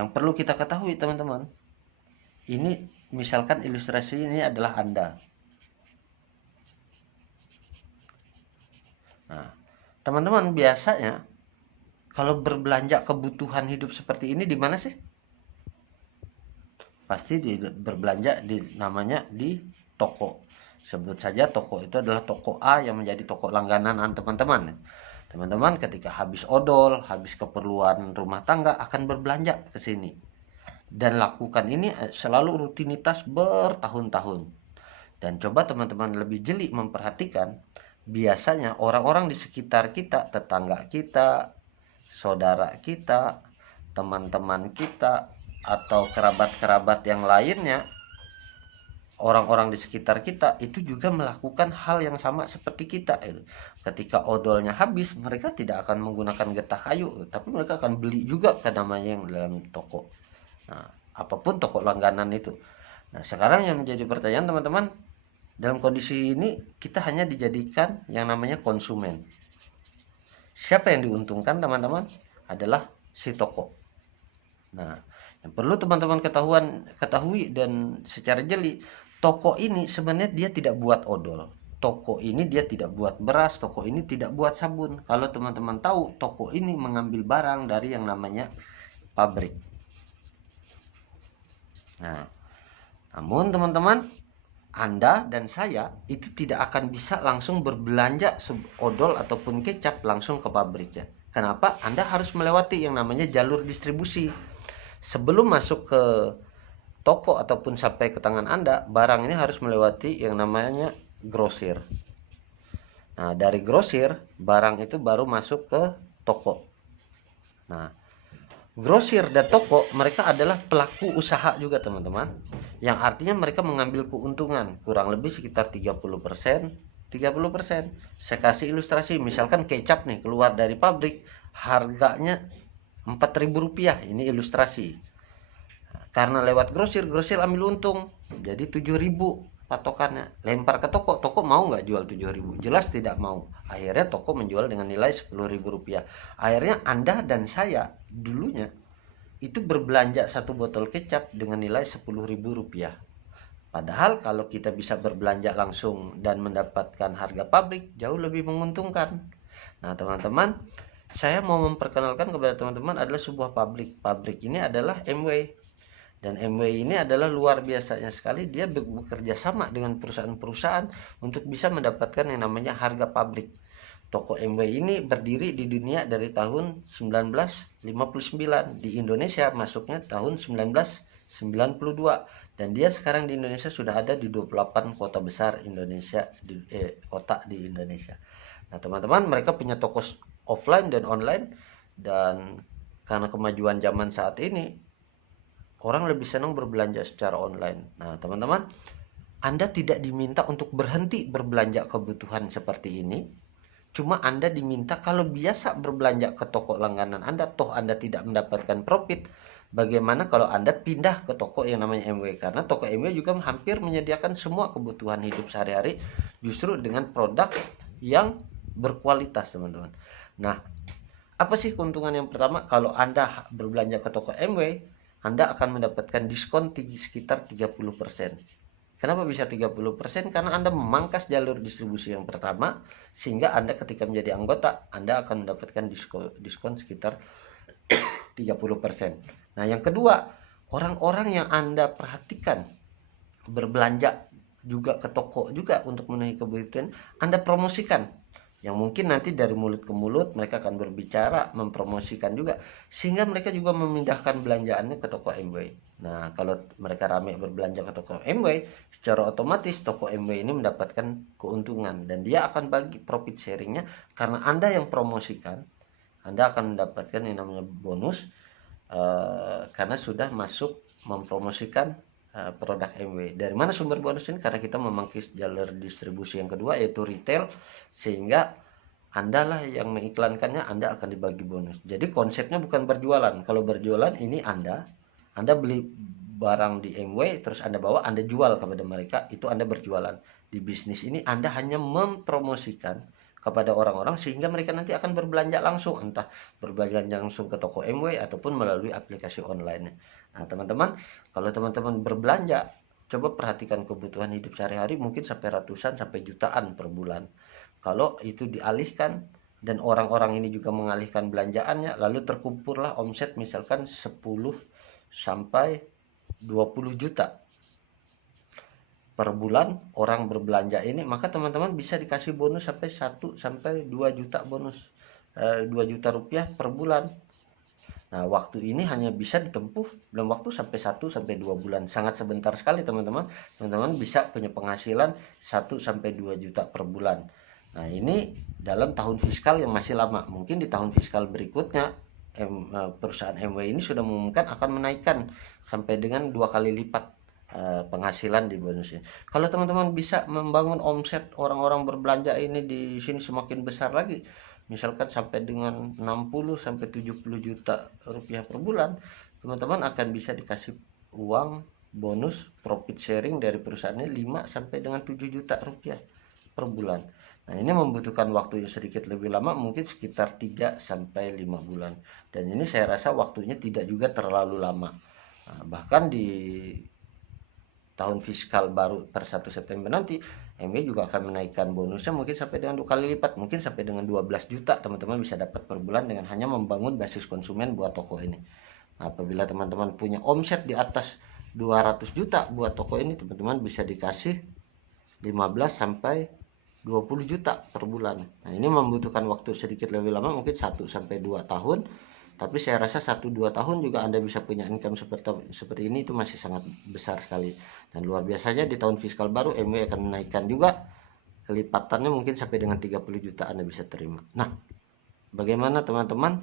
Yang perlu kita ketahui teman-teman, ini misalkan ilustrasi ini adalah Anda. Nah, teman-teman biasanya kalau berbelanja kebutuhan hidup seperti ini di mana sih? Pasti berbelanja di namanya di toko. Sebut saja toko itu adalah toko A yang menjadi toko langganan teman-teman. Teman-teman ketika habis odol, habis keperluan rumah tangga akan berbelanja ke sini. Dan lakukan ini selalu rutinitas bertahun-tahun. Dan coba teman-teman lebih jeli memperhatikan, biasanya orang-orang di sekitar kita, tetangga kita, saudara kita, teman-teman kita, atau kerabat-kerabat yang lainnya, orang-orang di sekitar kita itu juga melakukan hal yang sama seperti kita. Ketika odolnya habis, mereka tidak akan menggunakan getah kayu, tapi mereka akan beli juga ke namanya yang dalam toko. Nah, apapun toko langganan itu. Nah, sekarang yang menjadi pertanyaan teman-teman, dalam kondisi ini kita hanya dijadikan yang namanya konsumen. Siapa yang diuntungkan teman-teman? Adalah si toko. Nah, yang perlu teman-teman ketahui dan secara jeli, toko ini sebenarnya dia tidak buat odol. Toko ini dia tidak buat beras, toko ini tidak buat sabun. Kalau teman-teman tahu, toko ini mengambil barang dari yang namanya pabrik. Nah, namun teman-teman, Anda dan saya itu tidak akan bisa langsung berbelanja odol ataupun kecap langsung ke pabrik ya. Kenapa? Anda harus melewati yang namanya jalur distribusi. Sebelum masuk ke toko ataupun sampai ke tangan Anda, barang ini harus melewati yang namanya grosir. Nah, dari grosir, barang itu baru masuk ke toko. Nah, grosir dan toko mereka adalah pelaku usaha juga teman-teman, yang artinya mereka mengambil keuntungan kurang lebih sekitar 30%. 30%. Saya kasih ilustrasi, misalkan kecap nih keluar dari pabrik harganya Rp4.000, ini ilustrasi. Karena lewat grosir, grosir ambil untung jadi 7.000 patokannya, lempar ke toko, toko mau nggak jual 7.000? Jelas tidak mau. Akhirnya toko menjual dengan nilai Rp10.000. Akhirnya Anda dan saya dulunya itu berbelanja satu botol kecap dengan nilai Rp10.000. Padahal kalau kita bisa berbelanja langsung dan mendapatkan harga pabrik jauh lebih menguntungkan. Nah teman-teman, saya mau memperkenalkan kepada teman-teman adalah sebuah pabrik. Pabrik ini adalah MW. Dan MW ini adalah luar biasanya sekali, dia bekerja sama dengan perusahaan-perusahaan untuk bisa mendapatkan yang namanya harga pabrik. Toko MW ini berdiri di dunia dari tahun 1959, di Indonesia masuknya tahun 1992, dan dia sekarang di Indonesia sudah ada di 28 kota besar Indonesia, kota di Indonesia. Nah teman-teman, mereka punya toko offline dan online, dan karena kemajuan zaman saat ini orang lebih senang berbelanja secara online. Nah teman-teman, Anda tidak diminta untuk berhenti berbelanja kebutuhan seperti ini. Cuma Anda diminta kalau biasa berbelanja ke toko langganan Anda, toh Anda tidak mendapatkan profit. Bagaimana kalau Anda pindah ke toko yang namanya MW? Karena toko MW juga hampir menyediakan semua kebutuhan hidup sehari-hari justru dengan produk yang berkualitas teman-teman. Nah, apa sih keuntungan yang pertama? Kalau Anda berbelanja ke toko MW, Anda akan mendapatkan diskon sekitar 30%. Kenapa bisa 30%? Karena Anda memangkas jalur distribusi yang pertama, sehingga Anda ketika menjadi anggota, Anda akan mendapatkan diskon sekitar 30%. Nah, yang kedua, orang-orang yang Anda perhatikan berbelanja juga ke toko juga untuk memenuhi kebutuhan, Anda promosikan. Yang mungkin nanti dari mulut ke mulut mereka akan berbicara, mempromosikan juga, sehingga mereka juga memindahkan belanjaannya ke toko MW. Nah, kalau mereka ramai berbelanja ke toko MW, secara otomatis toko MW ini mendapatkan keuntungan, dan dia akan bagi profit sharingnya. Karena Anda yang promosikan, Anda akan mendapatkan yang namanya bonus, karena sudah masuk mempromosikan produk MW. Dari mana sumber bonus ini? Karena kita memangkis jalur distribusi yang kedua, yaitu retail, sehingga Anda lah yang mengiklankannya, Anda akan dibagi bonus. Jadi konsepnya bukan berjualan. Kalau berjualan ini Anda beli barang di MW, terus Anda bawa, Anda jual kepada mereka, itu Anda berjualan. Di bisnis ini Anda hanya mempromosikan kepada orang-orang sehingga mereka nanti akan berbelanja langsung, entah berbelanja langsung ke toko MW ataupun melalui aplikasi online. Nah, teman-teman, kalau teman-teman berbelanja, coba perhatikan kebutuhan hidup sehari-hari mungkin sampai ratusan sampai jutaan per bulan. Kalau itu dialihkan dan orang-orang ini juga mengalihkan belanjaannya, lalu terkumpullah omset misalkan 10 sampai 20 juta per bulan orang berbelanja ini, maka teman-teman bisa dikasih bonus sampai 1 sampai 2 juta bonus, 2 juta rupiah per bulan. Nah, waktu ini hanya bisa ditempuh dalam waktu sampai 1 sampai 2 bulan. Sangat sebentar sekali, teman-teman. Teman-teman bisa punya penghasilan 1 sampai 2 juta per bulan. Nah, ini dalam tahun fiskal yang masih lama. Mungkin di tahun fiskal berikutnya perusahaan MW ini sudah mengumumkan akan menaikkan sampai dengan 2 kali lipat penghasilan di bonusnya. Kalau teman-teman bisa membangun omset orang-orang berbelanja ini di sini semakin besar lagi, misalkan sampai dengan 60 sampai 70 juta rupiah per bulan, teman-teman akan bisa dikasih uang bonus profit sharing dari perusahaannya 5 sampai dengan 7 juta rupiah per bulan. Nah, ini membutuhkan waktu yang sedikit lebih lama, mungkin sekitar 3 sampai 5 bulan. Dan ini saya rasa waktunya tidak juga terlalu lama. Nah, bahkan di tahun fiskal baru per 1 September nanti, MW juga akan menaikkan bonusnya mungkin sampai dengan 2 kali lipat, mungkin sampai dengan 12 juta teman-teman bisa dapat per bulan dengan hanya membangun basis konsumen buat toko ini. Nah, apabila teman-teman punya omset di atas 200 juta buat toko ini, teman-teman bisa dikasih 15 sampai 20 juta per bulan. Nah, ini membutuhkan waktu sedikit lebih lama, mungkin 1 sampai 2 tahun. Tapi saya rasa 1-2 tahun juga Anda bisa punya income seperti ini, itu masih sangat besar sekali. Dan luar biasanya di tahun fiskal baru MW akan menaikkan juga, kelipatannya mungkin sampai dengan 30 juta Anda bisa terima. Nah, bagaimana teman-teman